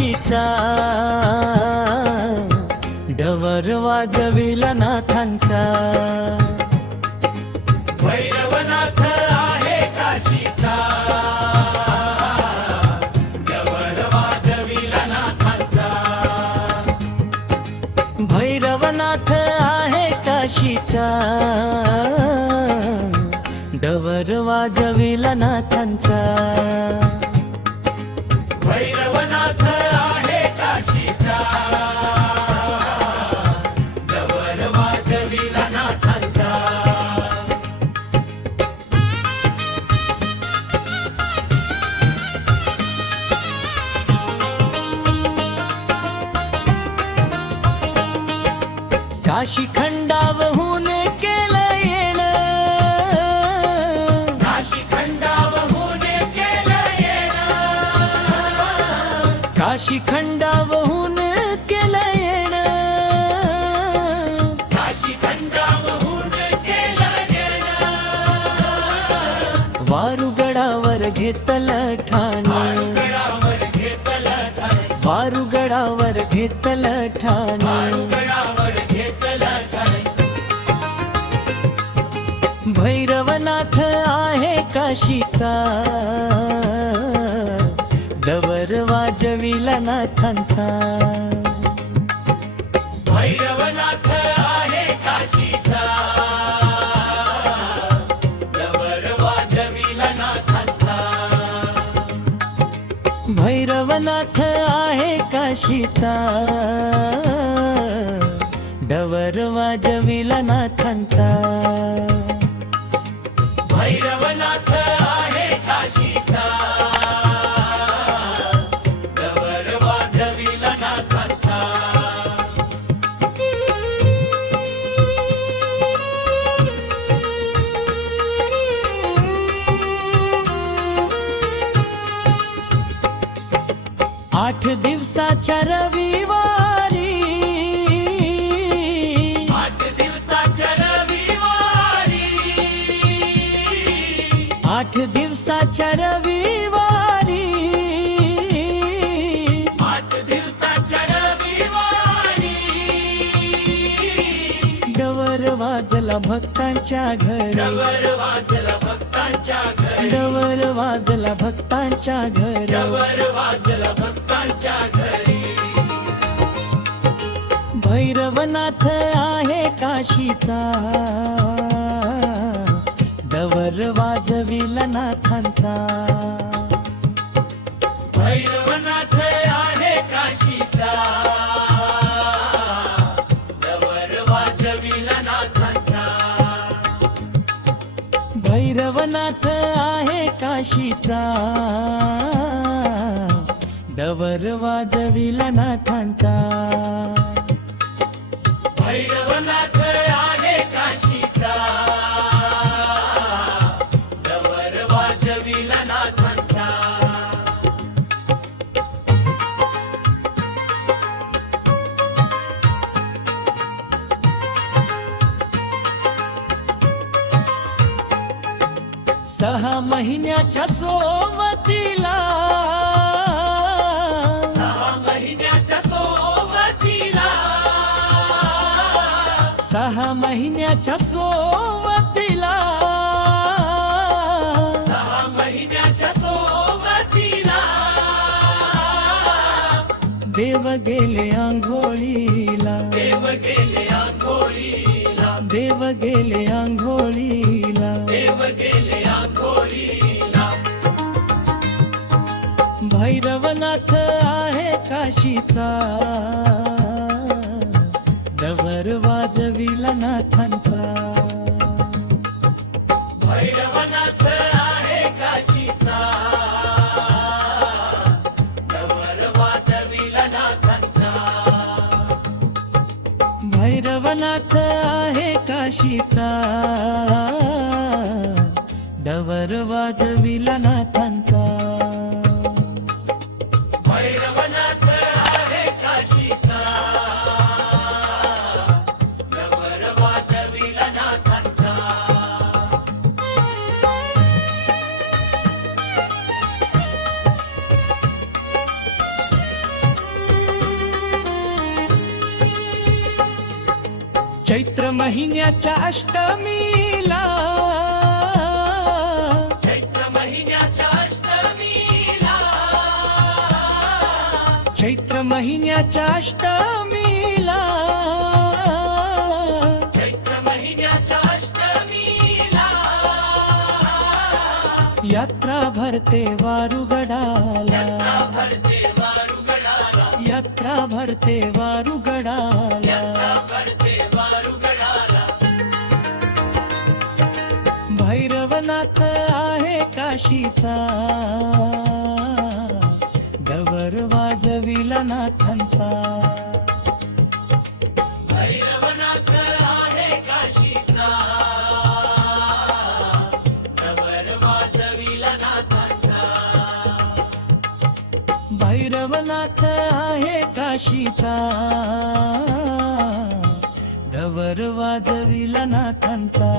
काशीचा डवर वाजविला नाथांचा भैरवनाथ आहे काशीचा डवर वाजविला नाथांचा भैरवनाथ आहे काशीचा डवर वाजविला नाथांचा भैरवनाथ आहे काशीचा डवर वाजविला नाथांचा काशी खंडावहून केलं येणं काशी खंडावहून केलं येणं काशी खंडावहून केलं येणं काशी खंडावहून केलं येणं वारुगडावर घेतलं ठाणे वारुगडावर घेतलं ठाणे वारुगडावर घेतलं ठाणे वारुगडावर घेतलं ठाणे भैरवनाथ आहे काशीचा डवर वाजविला नाथांचा भैरवनाथ आहे काशीचा डवर वाजविला नाथांचा भैरवनाथ आहे काशीचा डवर वाजविला नाथांचा भैरवनाथ आहे काशीचा डवर वाजविला नाथांचा आठ दिवसाच्या रविवारी 8 दिवसाच्या रविवारी 8 दिवसाच्या रविवारी 8 दिवसाच्या रविवारी डवर वाजला भक्तांच्या घरी डवर वाजला भक्तांच्या घरी डवर वाजला भक्तांच्या घरी डवर वाजला भक्तांच्या घरी भैरवनाथ आहे काशीचा डवर वाजविला नाथांचा भैरवनाथ आहे काशीचा डवर वाजविला नाथांचा भैरवनाथ आहे काशीचा डवर वाजविला नाथांचा भैरवनाथ आहे काशीचा डवर वाजविला नाथांचा सहा महिन्याच्या सोबतीला 6 महिन्याच्या सोबतीला 6 महिन्याच्या सोबतीला 6 महिन्याच्या सोबतीला देव गेले आंघोळीला देव गेले आंघोळीला देव गेले आंघोळीला देव गेले आंघोळीला भैरवनाथ आहे काशीचा डवर वाजविला नाथांचा भैरवनाथ आहे काशीचा डवर वाजविला नाथांचा भैरवनाथ आहे काशीचा डवर वाजविला नाथांचा भैरवनाथ आहे काशीचा डवर वाजविला नाथांचा चैत्र महिन्याच्या अष्टमीला चैत्र महिन्याच्या अष्टमीला चैत्र महिन्याच्या अष्टमीला चैत्र महिन्याच्या अष्टमीला यात्रा भरते वारुगडाला भरते वारुगडाला यात्रा भरते वारुगडाला भरते वारुगडाला भैरवनाथ आहे काशीचा डवर वाजविला नाथांचा भैरवनाथ आहे काशीचा डवर वाजविला नाथांचा भैरवनाथ आहे काशीचा डवर वाजविला नाथांचा